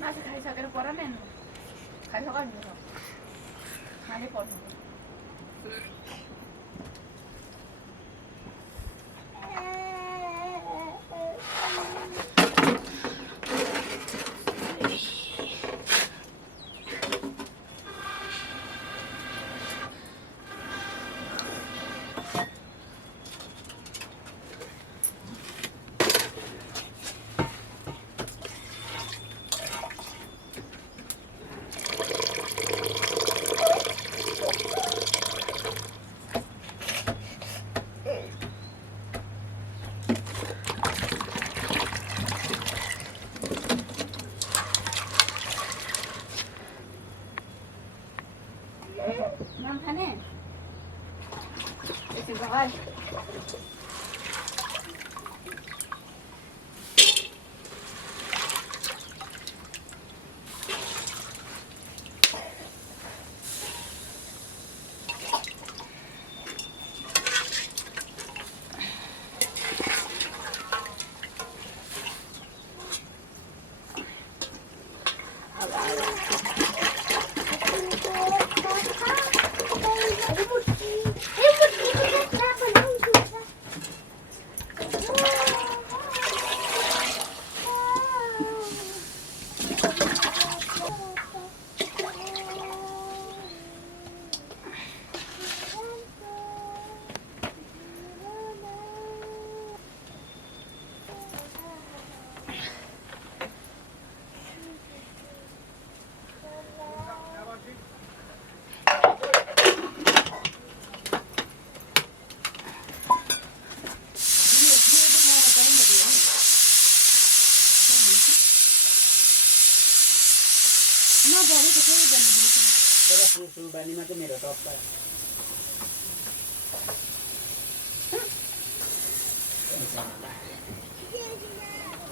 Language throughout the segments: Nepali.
मासु खाइसकेर परा नि खाइसक्यो नि खानै पर्छ Nam खाने एकछिन भाइ बानीमा चाहिँ मेरो top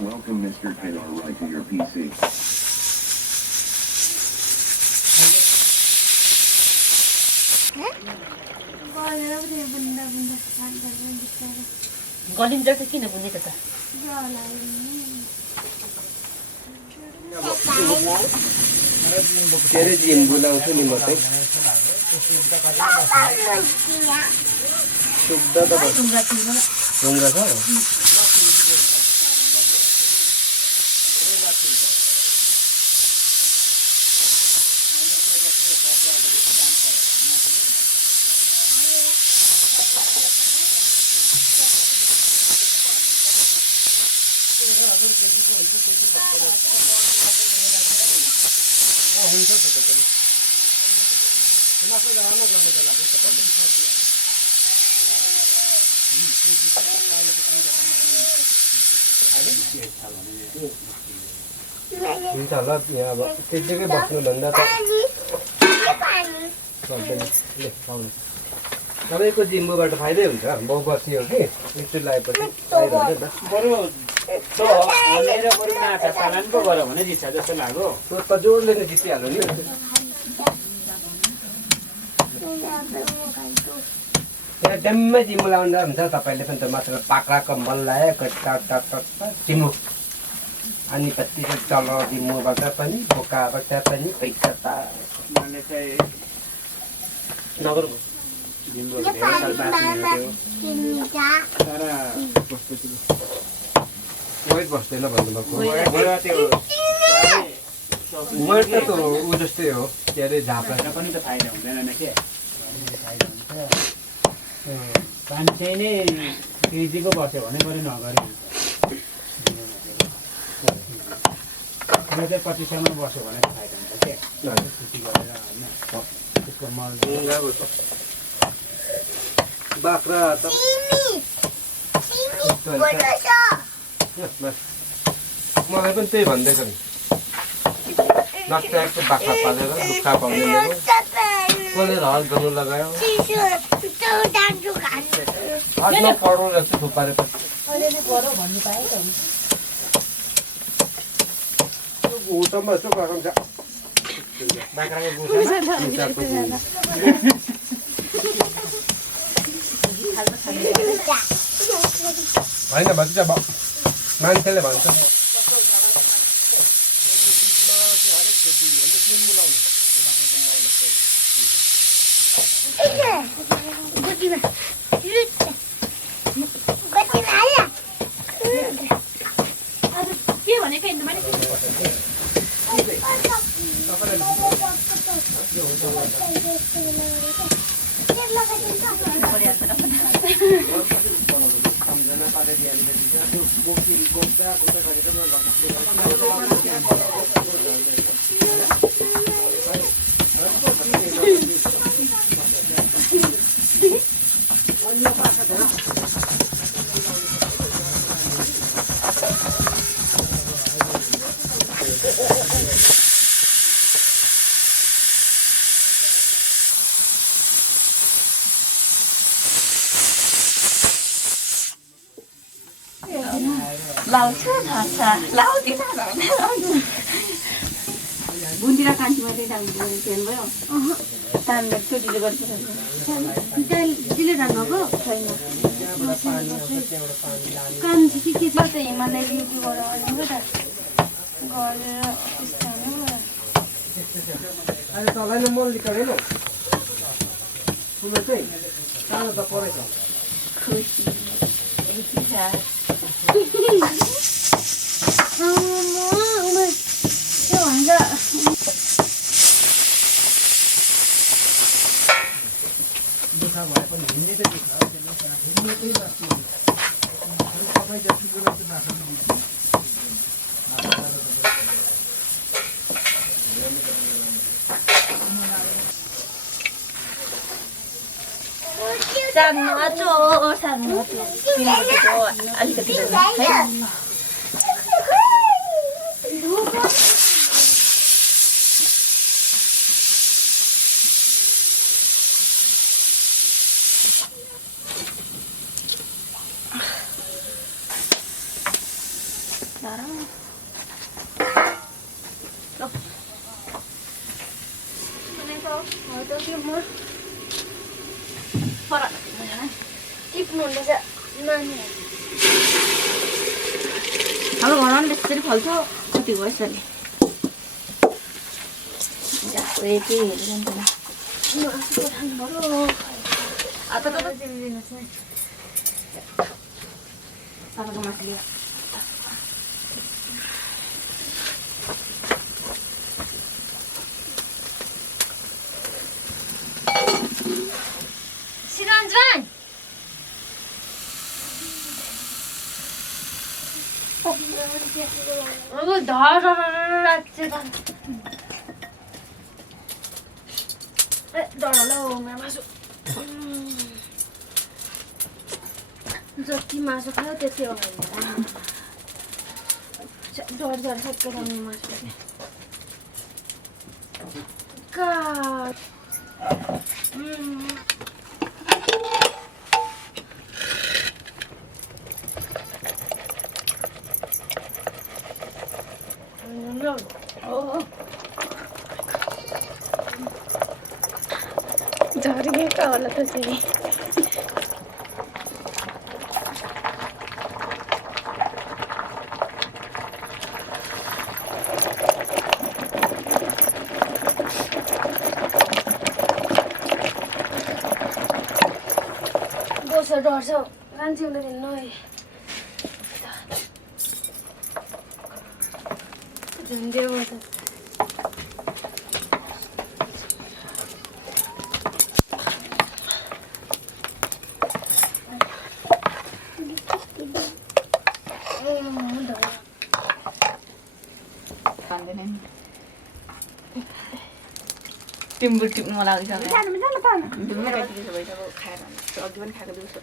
Welcome, Mr. Taylor, right to your PC. गलिन्छ त किन बुनेको त के अरे जिम बोलाउँछु नि म चाहिँ सुक्दा त ढुङ्गा छ हुन्छ त त्यो पनि मात्र गाउँमा गर्नुको लागि हुन्छ होला अब त्यतिकै बस्नुभन्दा त तपाईँको जिम्बुबाट फाइदै हुन्छ बाउ बस्ने हो कि मिस्त्री लगाएपछि फाइदा हुन्छ नि त बरु भनेर बरु नाटा पालन पो गर भने जित्छ जस्तो लाग्यो त्यो त जोडले नै जितिहाल्यो नि त्यहाँ ड्याम्मै जिम्बु लाउँदा हुन्छ तपाईँले पनि त मात्र पाक्रा कम्बल लगायो जिम्बु अनि पछि तल जिम्बुबाट पनि बोकाबाट पनि पैसा त मैले चाहिँ नगरको जिम्बु धेरै साल बाँच्ने तर वेट बस्दैन भन्नुभएको गयो त्यो वेट त त्यो ऊ जस्तै हो के अरे झापा पनि त फाइदा हुँदैन के फाइदा हुन्छ 500 नै केजीको बस्यो भने पनि नगरे हुन्छ 25सम्म बस्यो भने फाइदा हुन्छ के खेती गरेर होइन त्यसको मल बाख्रा त मलाई पनि त्यही भन्दैछ नि नक्साको बाख्रा पालेर दुःख पाउने कसले हल गर्नु लगायो हातमा पढ्नु रहेछ थुपारेपछि घुटमा यसो गरम छ बाख्राको गुसा होइन भन्छ मान्छेले भन्छ आज के भनेको हिँड्नु भने लाउँछ थाहा लाउँदिन बुन्दिरा कान्छी मात्रै डाङ्गो तेल भयो तान्दा चोटीले गर्छ डिले डाङ्गो छैन कान्छी के छ त हिमालय ब्युटी गरेर अहिले तँलाई मन लिकरेन ठुलो चाहिँ सानो त परेछ खुसी दुःख भए पनि हिँड्ने त दुःख हिँड्ने चाहिँ लाग्छ सबै जतिको लाग्छ बाख्रा सानो अलिकति है हाम्रो घरमा पनि त्यसरी फल्छ कति भयो यसरी के तपाईँको मासु लियो जति मासु खायो त्यति हो डर डर सबै खाने मासु झर्केको होला त्यसरी बोसो डर्छ कान्छी हुँदैन नआए झन्डे भयो त टिम्बु टिप्नु मलाई भइसक्यो खाएर अघि पनि खाएको दिउँसो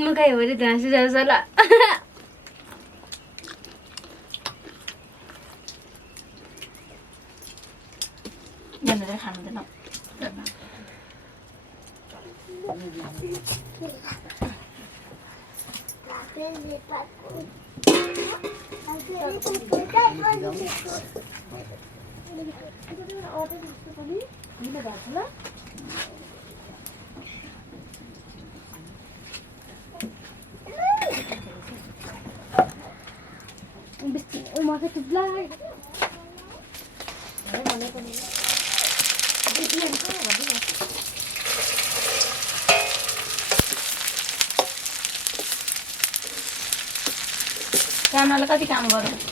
मकै हो अरे घाँसु जान्छ होला खानु हुँदैन क्यामेराले कति काम गर्यो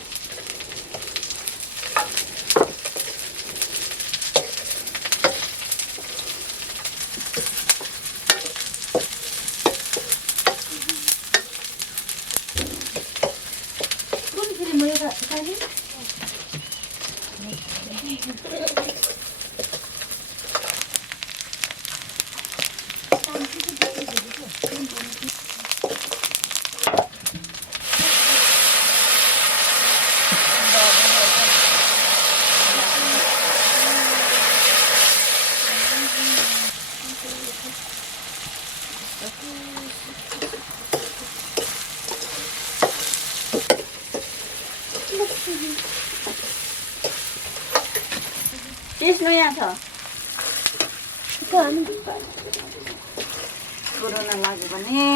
टेस्ट नयाँ छ कोरोना लाग्यो भने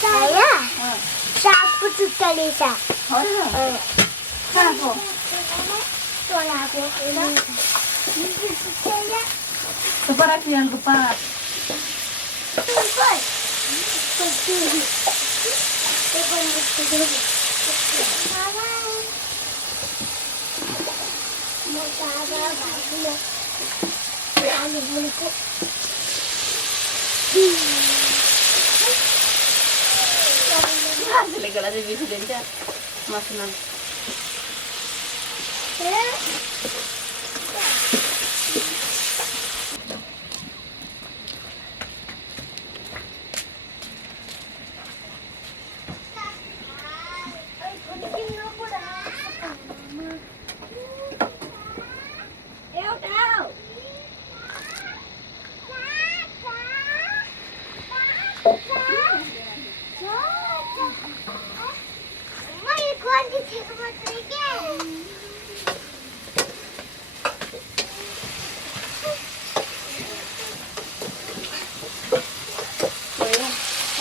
Saya sapu tutalisa. कहाँको Tolako. Saya पराठियालको पात Cepat. मान्छेले गर्दा चाहिँ बेसी दिन्छ मसला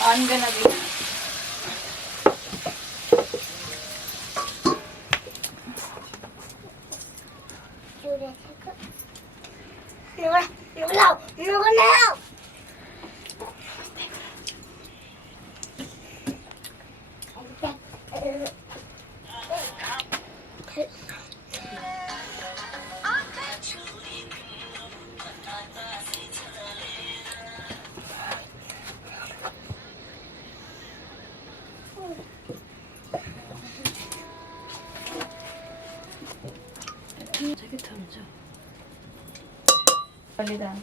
I'm gonna be No. balidan.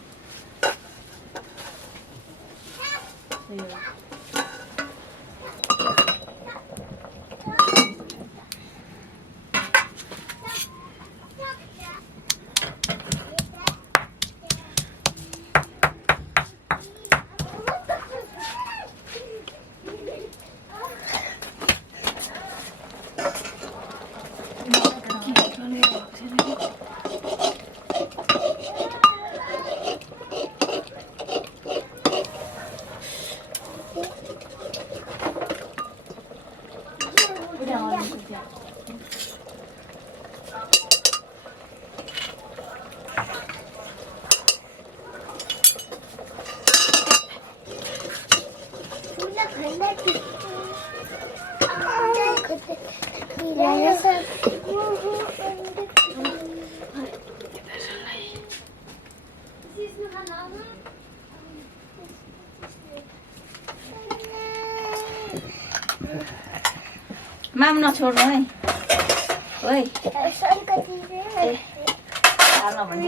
Mam नछोड्नु है ओइ हाल्न भन्छ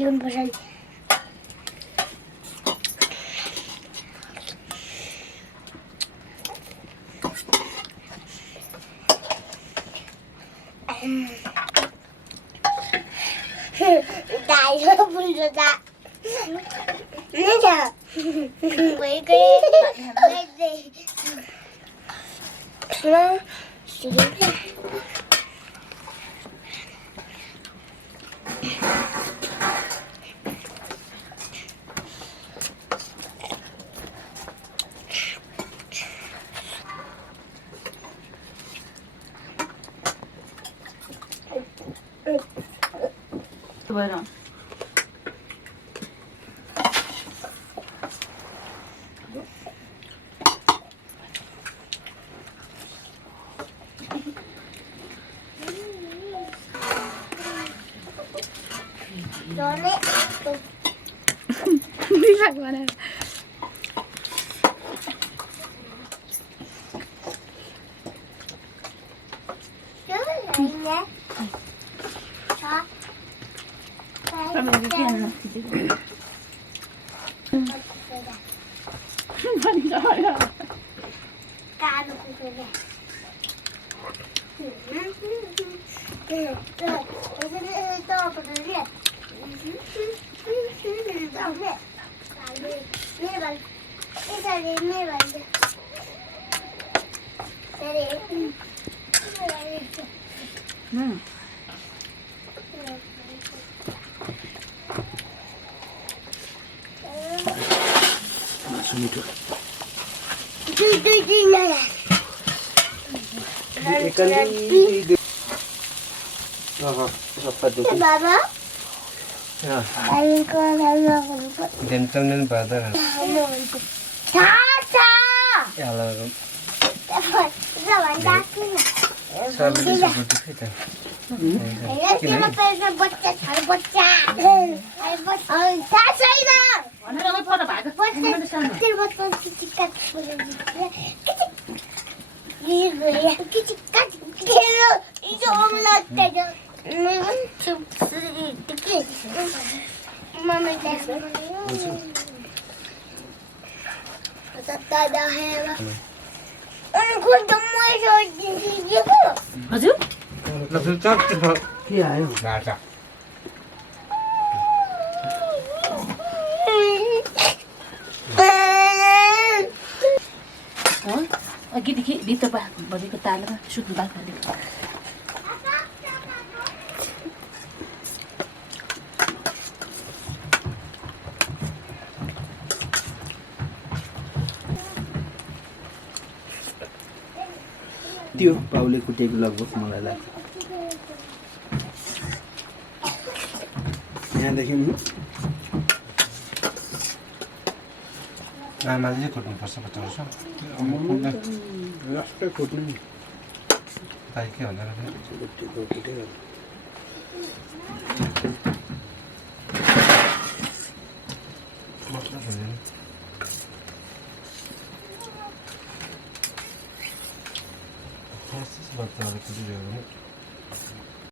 100%. Đại hơn bây giờ ta. Nè chờ. Mấy cái gì? Nó xử lý đi. भएर Rồi đi lạc vào này. chứ lại nhé. Đó. Sao mình cái kia này thì vẫn rồi đó. Ca được rồi nè. Baba, anh con Dental brother. Cha cha. Hello. Giờ bạn đã cái này. Sabi ko sa buti kita. Ayan, sila pwede botcha, ay botcha. Ay botcha. Ay, tasay na. Ano lang po na ba? Botcha, sila botcha, kicikat. Kicikat. Kicikat. Kilo, ito omelet tayo. Mama, that's Tatada hera. Ano ko mo siya din ko? हजुर Nasulat ko. के आयो Gata. अघिदेखि भित्र बजेको तालमा सुत्नु बाल्ने त्यो पाउले कुटेको लगभग मलाई लाग्छ यहाँदेखि आमाले चाहिँ कुट्नुपर्छ बताउँछ लास्टै कुट्नु नि ताई के भन्दा कुटेको मतलब हुँदैन Nasıl baktığını kuduruyor bunu.